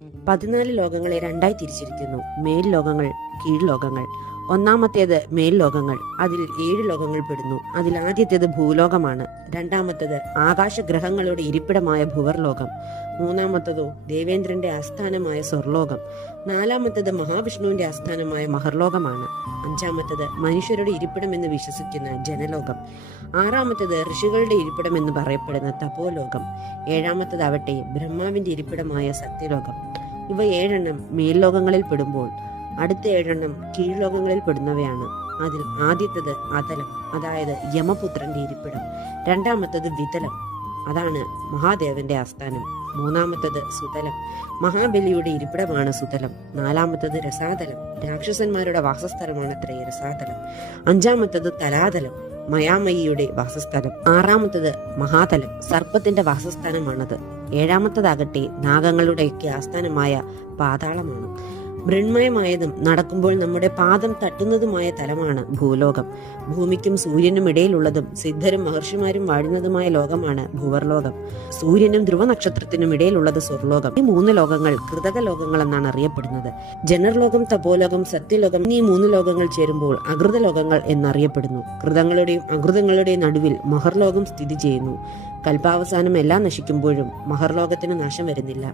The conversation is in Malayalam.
14 ലോകങ്ങളെ രണ്ടായി തിരിച്ചിരിക്കുന്നു. മേൽ ലോകങ്ങൾ, കീഴ്ലോകങ്ങൾ. ഒന്നാമത്തേത് മേൽ ലോകങ്ങൾ. അതിൽ 7 ലോകങ്ങൾ പെടുന്നു. അതിൽ ആദ്യത്തേത് ഭൂലോകമാണ്. രണ്ടാമത്തേത് ആകാശഗ്രഹങ്ങളുടെ ഇരിപ്പിടമായ ഭുവർലോകം. മൂന്നാമത്തതോ ദേവേന്ദ്രന്റെ ആസ്ഥാനമായ സ്വർലോകം. നാലാമത്തേത് മഹാവിഷ്ണുവിന്റെ ആസ്ഥാനമായ മഹർലോകമാണ്. അഞ്ചാമത്തേത് മനുഷ്യരുടെ ഇരിപ്പിടം എന്ന് വിശ്വസിക്കുന്ന ജനലോകം. ആറാമത്തേത് ഋഷികളുടെ ഇരിപ്പിടം എന്ന് പറയപ്പെടുന്ന തപോലോകം. ഏഴാമത്തേതാവട്ടെ ബ്രഹ്മാവിന്റെ ഇരിപ്പിടമായ സത്യലോകം. ഇവ 7 മേൽലോകങ്ങളിൽ പെടുമ്പോൾ അടുത്ത 7 കീഴ്ലോകങ്ങളിൽ പെടുന്നവയാണ്. അതിൽ ആദ്യത്തേത് അതലം, അതായത് യമപുത്രന്റെ ഇരിപ്പിടം. രണ്ടാമത്തേത് വിതലം, അതാണ് മഹാദേവന്റെ ആസ്ഥാനം. മൂന്നാമത്തേത് സുതലം, മഹാബലിയുടെ ഇരിപ്പിടമാണ് സുതലം. നാലാമത്തേത് രസാതലം, രാക്ഷസന്മാരുടെ വാസസ്ഥലമാണത്രേ രസാതലം. അഞ്ചാമത്തേത് തലാതലം, മയാമയിയുടെ വാസസ്ഥലം. ആറാമത്തേത് മഹാതലം, സർപ്പത്തിന്റെ വാസസ്ഥാനമാണത്. ഏഴാമത്തേതാകട്ടെ നാഗങ്ങളുടെയൊക്കെ ആസ്ഥാനമായ പാതാളമാണ്. മൃണ്മയമായതും നടക്കുമ്പോൾ നമ്മുടെ പാദം തട്ടുന്നതുമായ തലമാണ് ഭൂലോകം. ഭൂമിക്കും സൂര്യനും ഇടയിലുള്ളതും സിദ്ധരും മഹർഷിമാരും വാഴുന്നതുമായ ലോകമാണ് ഭുവർലോകം. സൂര്യനും ധ്രുവനക്ഷത്രത്തിനും ഇടയിലുള്ളത് സ്വർലോകം. ഈ 3 ലോകങ്ങൾ കൃതക ലോകങ്ങൾ എന്നാണ് അറിയപ്പെടുന്നത്. ജനർലോകം, തപോലോകം, സത്യലോകം എന്നീ 3 ലോകങ്ങൾ ചേരുമ്പോൾ അകൃത ലോകങ്ങൾ എന്നറിയപ്പെടുന്നു. കൃതങ്ങളുടെയും അകൃതങ്ങളുടെയും നടുവിൽ മഹർലോകം സ്ഥിതി ചെയ്യുന്നു. കൽപ്പാവസാനം എല്ലാം നശിക്കുമ്പോഴും മഹർലോകത്തിന് നാശം വരുന്നില്ല.